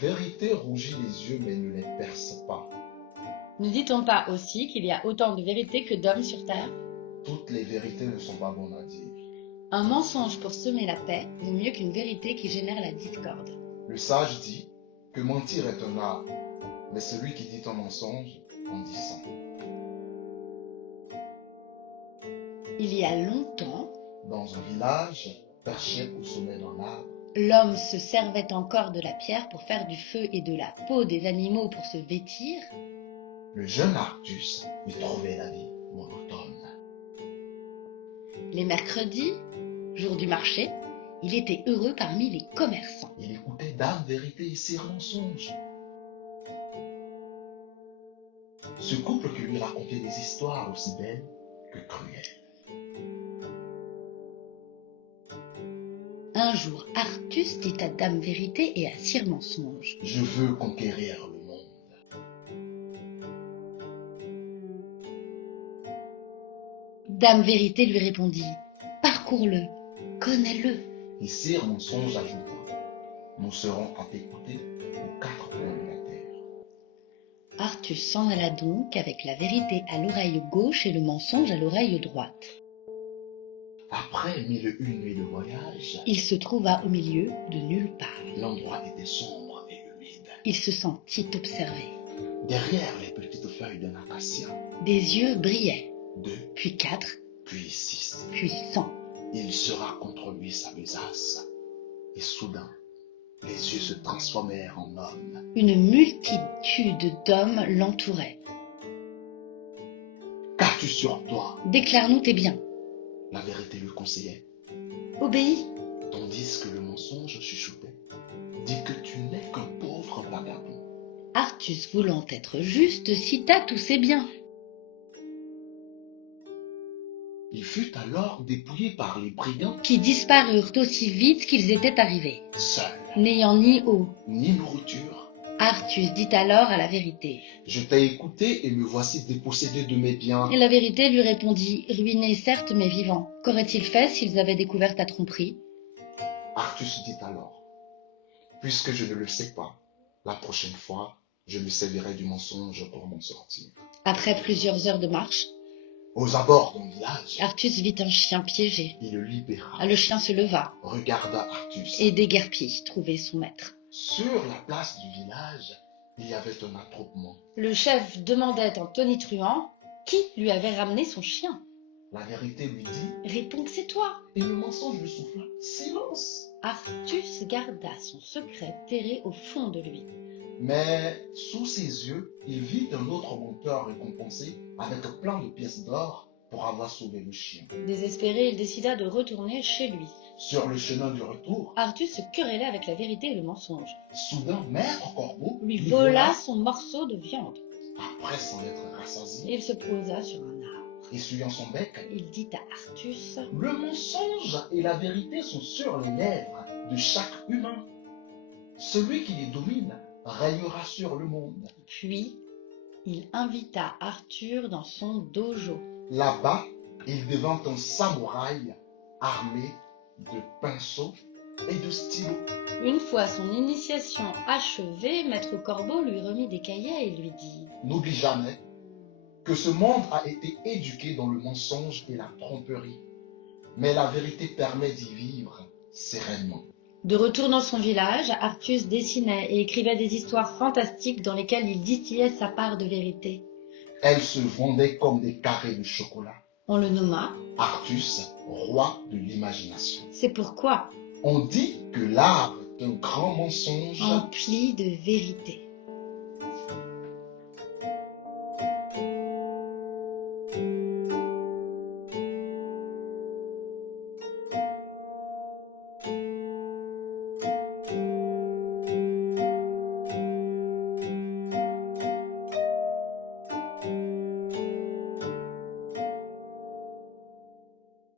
vérité rougit les yeux mais ne les perce pas. Ne dit-on pas aussi qu'il y a autant de vérités que d'hommes sur terre? Toutes les vérités ne sont pas bonnes à dire. Un mensonge pour semer la paix vaut mieux qu'une vérité qui génère la discorde. Le sage dit que mentir est un art, mais celui qui dit un mensonge en dit 100. Il y a longtemps, Dans un village, perché au sommet d'un arbre, l'homme se servait encore de la pierre pour faire du feu et de la peau des animaux pour se vêtir. le jeune Artus y trouvait la vie monotone. Les mercredis, jour du marché, il était heureux parmi les commerçants. Il écoutait Dame Vérité et ses mensonges. Ce couple qui lui racontait des histoires aussi belles que cruelles. Un jour, Artus dit à Dame Vérité et à Sire Mensonge: Je veux conquérir le monde. Dame Vérité lui répondit: Parcours-le, connais-le. Et Sire Mensonge ajouta, nous serons à t'écouter aux quatre coins de la terre. Artus s'en alla donc avec la vérité à l'oreille gauche et le mensonge à l'oreille droite. Après 1001 nuits de voyage, Il se trouva au milieu de nulle part. l'endroit était sombre et humide. Il se sentit observé. Derrière les petites feuilles d'un acacia, Des yeux brillaient, 2, puis 4, puis 6. puis 100. Il sera contre lui sa besace. Et soudain, les yeux se transformèrent en hommes. Une multitude d'hommes l'entouraient. Qu'as-tu sur toi? Déclare-nous tes biens. La vérité lui conseillait, Obéis. tandis que le mensonge chuchotait. Dis que tu n'es qu'un pauvre vagabond. Artus, voulant être juste, cita tous ses biens. Il fut alors dépouillé par les brigands, Qui disparurent aussi vite qu'ils étaient arrivés, seul, n'ayant ni eau. ni nourriture. Artus dit alors à la vérité. Je t'ai écouté et me voici dépossédé de mes biens. Et la vérité lui répondit: Ruinés certes, mais vivants. Qu'auraient-ils fait s'ils avaient découvert ta tromperie? Artus dit alors, puisque je ne le sais pas, la prochaine fois, je me servirai du mensonge pour m'en sortir. Après plusieurs heures de marche, Aux abords d'un village, Artus vit un chien piégé. il le libéra, Le chien se leva regarda Artus. et déguerpi trouver son maître. Sur la place du village, il y avait un attroupement. Le chef demandait en tonitruant qui lui avait ramené son chien. La vérité lui dit, Réponds que c'est toi. et le mensonge lui souffla, silence. Artus garda son secret terré au fond de lui. Mais sous ses yeux, il vit un autre menteur récompensé avec plein de pièces d'or pour avoir sauvé le chien. Désespéré, il décida de retourner chez lui. Sur le chemin du retour, Artus se querellait avec la vérité et le mensonge. soudain, Maître Corbeau Lui vola son morceau de viande. Après s'en être rassasié, Il se posa sur un arbre. essuyant son bec, Il dit à Artus: le mensonge et la vérité sont sur les lèvres de chaque humain. Celui qui les domine régnera sur le monde. Puis, il invita Arthur dans son dojo. Là-bas, il devint un samouraï armé de pinceaux et de stylos. Une fois son initiation achevée, Maître Corbeau lui remit des cahiers et lui dit: N'oublie jamais que ce monde a été éduqué dans le mensonge et la tromperie, mais la vérité permet d'y vivre sereinement. De retour dans son village, Artus dessinait et écrivait des histoires fantastiques dans lesquelles il distillait sa part de vérité. Elles se vendaient comme des carrés de chocolat. On le nomma. Artus, roi de l'imagination. C'est pourquoi, On dit que l'art est un grand mensonge empli de vérité.